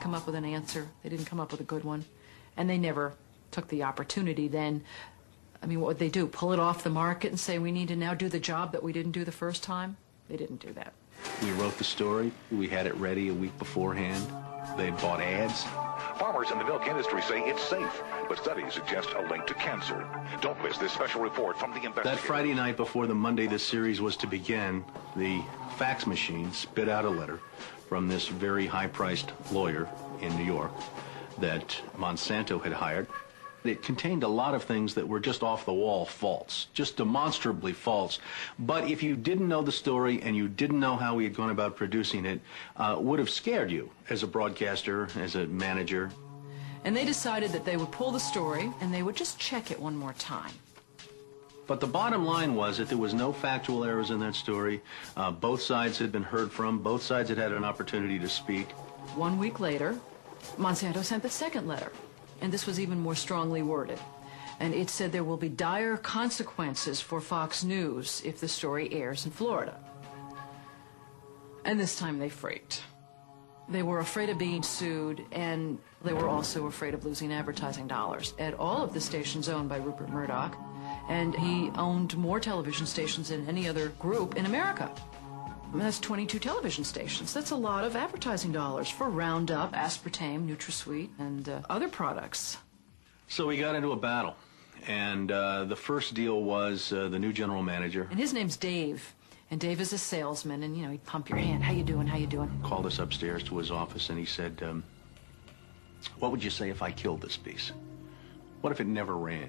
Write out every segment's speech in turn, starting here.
come up with an answer. They didn't come up with a good one. And they never took the opportunity then. I mean, what would they do? Pull it off the market and say, we need to now do the job that we didn't do the first time? They didn't do that. We wrote the story. We had it ready a week beforehand. They bought ads. Farmers in the milk industry say it's safe, but studies suggest a link to cancer. Don't miss this special report from the investigator. That Friday night before the Monday this series was to begin, the fax machine spit out a letter from this very high-priced lawyer in New York that Monsanto had hired. It contained a lot of things that were just off-the-wall false, just demonstrably false. But if you didn't know the story and you didn't know how we had gone about producing it, would have scared you as a broadcaster, as a manager. And they decided that they would pull the story and they would just check it one more time. But the bottom line was that there was no factual errors in that story. Both sides had been heard from. Both sides had had an opportunity to speak. 1 week later, Monsanto sent the second letter. And this was even more strongly worded. And it said there will be dire consequences for Fox News if the story airs in Florida. And this time they freaked. They were afraid of being sued, and they were also afraid of losing advertising dollars at all of the stations owned by Rupert Murdoch. And he owned more television stations than any other group in America. I mean, that's 22 television stations. That's a lot of advertising dollars for Roundup, aspartame, NutraSweet, and other products. So we got into a battle, and the first deal was the new general manager. And his name's Dave, and Dave is a salesman, and, you know, he'd pump your hand. How you doing, how you doing? Called us upstairs to his office, and he said, what would you say if I killed this piece? What if it never ran?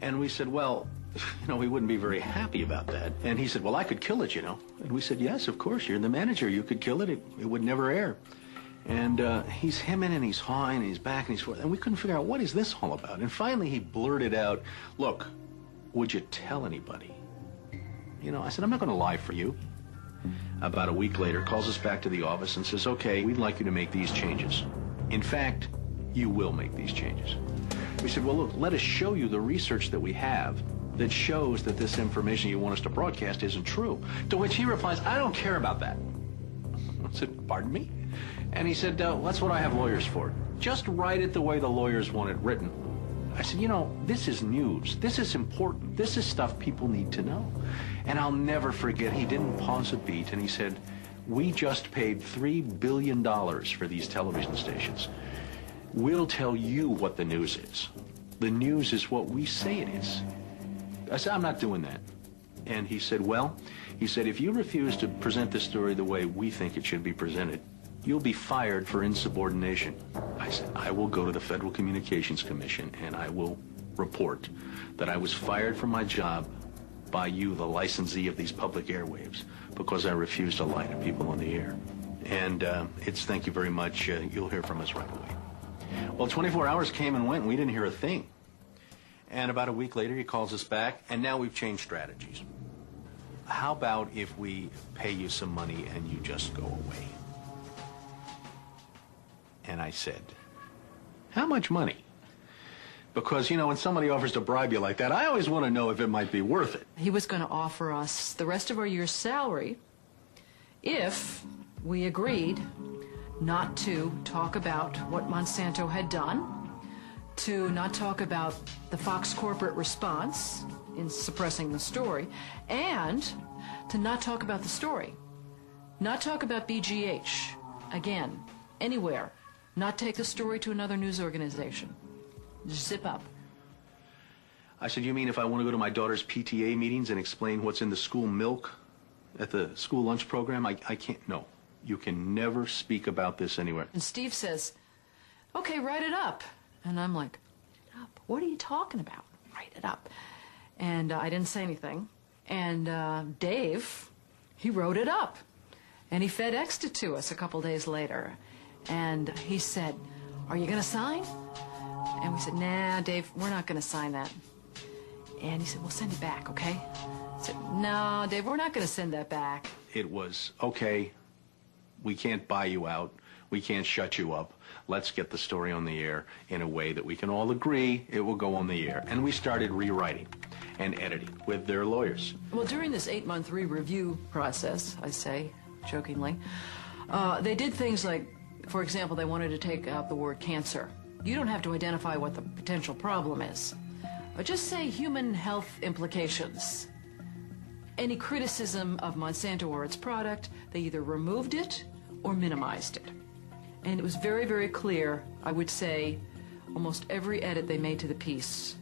And we said, well, you know, we wouldn't be very happy about that. And he said, well, I could kill it, you know. And we said, yes, of course, you're the manager. You could kill it. It would never air. And he's hemming and he's hawing and he's back and he's forth. And we couldn't figure out, what is this all about? And finally he blurted out, look, would you tell anybody? You know, I said, I'm not going to lie for you. About a week later, calls us back to the office and says, okay, we'd like you to make these changes. In fact, you will make these changes. We said, well, look, let us show you the research that we have that shows that this information you want us to broadcast isn't true. To which he replies, I don't care about that. I said, pardon me? And he said, that's what I have lawyers for. Just write it the way the lawyers want it written. I said, you know, this is news. This is important. This is stuff people need to know. And I'll never forget, he didn't pause a beat, and he said, we just paid $3 billion for these television stations. We'll tell you what the news is. The news is what we say it is. I said, I'm not doing that. And he said, well, he said, if you refuse to present this story the way we think it should be presented, you'll be fired for insubordination. I said, I will go to the Federal Communications Commission and I will report that I was fired from my job by you, the licensee of these public airwaves, because I refused to lie to people on the air. And it's thank you very much. You'll hear from us right away. Well, 24 hours came and went, and we didn't hear a thing. And about a week later, he calls us back, and now we've changed strategies. How about if we pay you some money and you just go away? And I said, how much money? Because, you know, when somebody offers to bribe you like that, I always want to know if it might be worth it. He was going to offer us the rest of our year's salary if we agreed not to talk about what Monsanto had done, to not talk about the Fox corporate response in suppressing the story, and to not talk about the story. Not talk about BGH, again, anywhere. Not take the story to another news organization. Zip up. I said, you mean if I want to go to my daughter's PTA meetings and explain what's in the school milk at the school lunch program? I can't, no. You can never speak about this anywhere. And Steve says, okay, write it up. And I'm like, write it up? What are you talking about? Write it up. And I didn't say anything. And Dave, he wrote it up. And he FedExed it to us a couple days later. And he said, are you going to sign? And we said, nah, Dave, we're not going to sign that. And he said, well, send it back, okay? I said, no, Dave, we're not going to send that back. It was, okay, we can't buy you out. We can't shut you up. Let's get the story on the air in a way that we can all agree it will go on the air. And we started rewriting and editing with their lawyers. Well, during this 8-month re-review process, I say jokingly, they did things like For example, they wanted to take out the word cancer. You don't have to identify what the potential problem is. But just say human health implications. Any criticism of Monsanto or its product, they either removed it or minimized it. And it was very, very clear, I would say, almost every edit they made to the piece,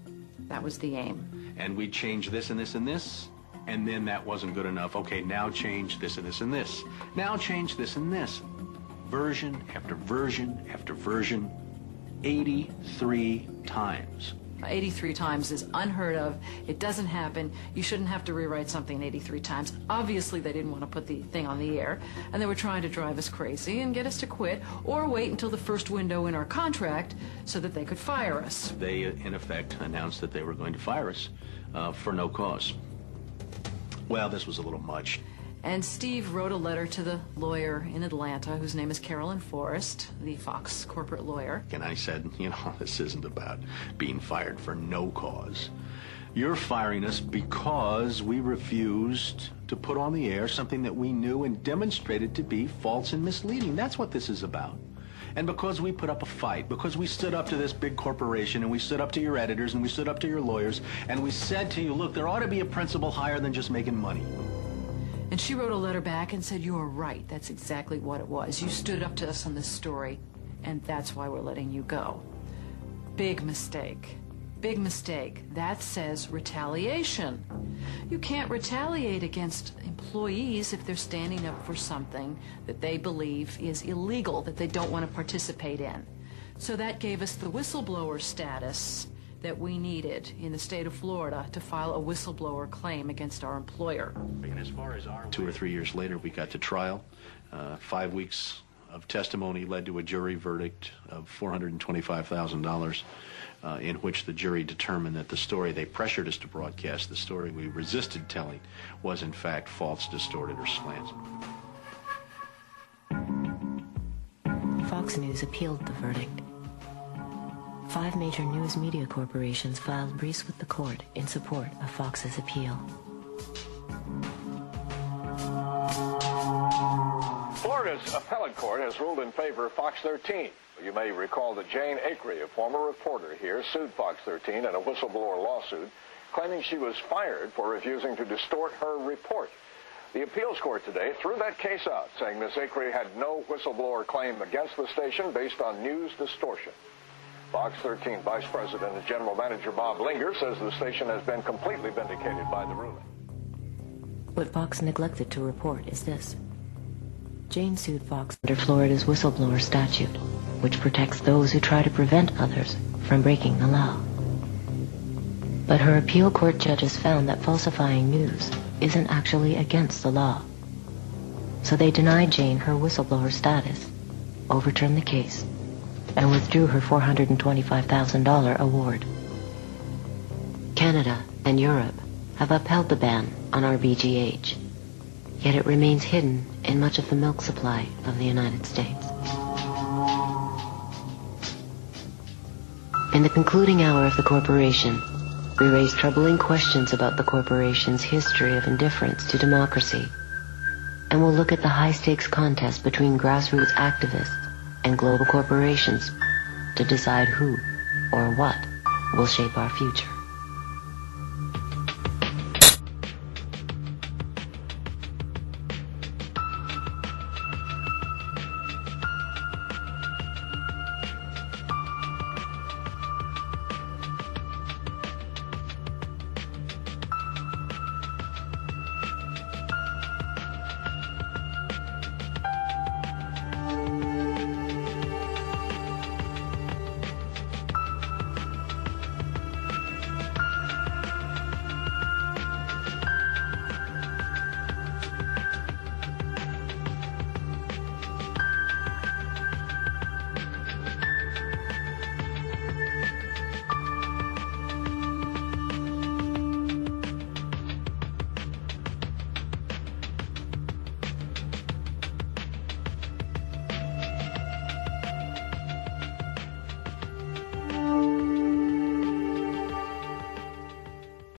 that was the aim. And we changed this and this and this, and then that wasn't good enough. Okay, now change this and this and this. Now change this and this. Version after version after version, 83 times. 83 times is unheard of. It doesn't happen. You shouldn't have to rewrite something 83 times. Obviously, they didn't want to put the thing on the air, and they were trying to drive us crazy and get us to quit or wait until the first window in our contract so that they could fire us. They, in effect, announced that they were going to fire us for no cause. Well, this was a little much. And Steve wrote a letter to the lawyer in Atlanta, whose name is Carolyn Forrest, the Fox corporate lawyer. And I said, you know, this isn't about being fired for no cause. You're firing us because we refused to put on the air something that we knew and demonstrated to be false and misleading. That's what this is about. And because we put up a fight, because we stood up to this big corporation, and we stood up to your editors, and we stood up to your lawyers, and we said to you, look, there ought to be a principle higher than just making money. And she wrote a letter back and said, "You are right. That's exactly what it was. You stood up to us on this story, and that's why we're letting you go." Big mistake. Big mistake. That says retaliation. You can't retaliate against employees if they're standing up for something that they believe is illegal, that they don't want to participate in. So that gave us the whistleblower status that we needed in the state of Florida to file a whistleblower claim against our employer. And as far as 2 or 3 years later, we got to trial. 5 weeks of testimony led to a jury verdict of $425,000, in which the jury determined that the story they pressured us to broadcast, the story we resisted telling, was in fact false, distorted, or slanted. Fox News appealed the verdict. 5 major news media corporations filed briefs with the court in support of Fox's appeal. Florida's appellate court has ruled in favor of Fox 13. You may recall that Jane Acree, a former reporter here, sued Fox 13 in a whistleblower lawsuit, claiming she was fired for refusing to distort her report. The appeals court today threw that case out, saying Ms. Acree had no whistleblower claim against the station based on news distortion. Fox 13 Vice President and General Manager Bob Linger says the station has been completely vindicated by the ruling. What Fox neglected to report is this. Jane sued Fox under Florida's whistleblower statute, which protects those who try to prevent others from breaking the law. But her appeal court judges found that falsifying news isn't actually against the law. So they denied Jane her whistleblower status, overturned the case, and withdrew her $425,000 award. Canada and Europe have upheld the ban on RBGH, yet it remains hidden in much of the milk supply of the United States. In the concluding hour of the corporation, we raise troubling questions about the corporation's history of indifference to democracy, and we'll look at the high-stakes contest between grassroots activists and global corporations to decide who or what will shape our future.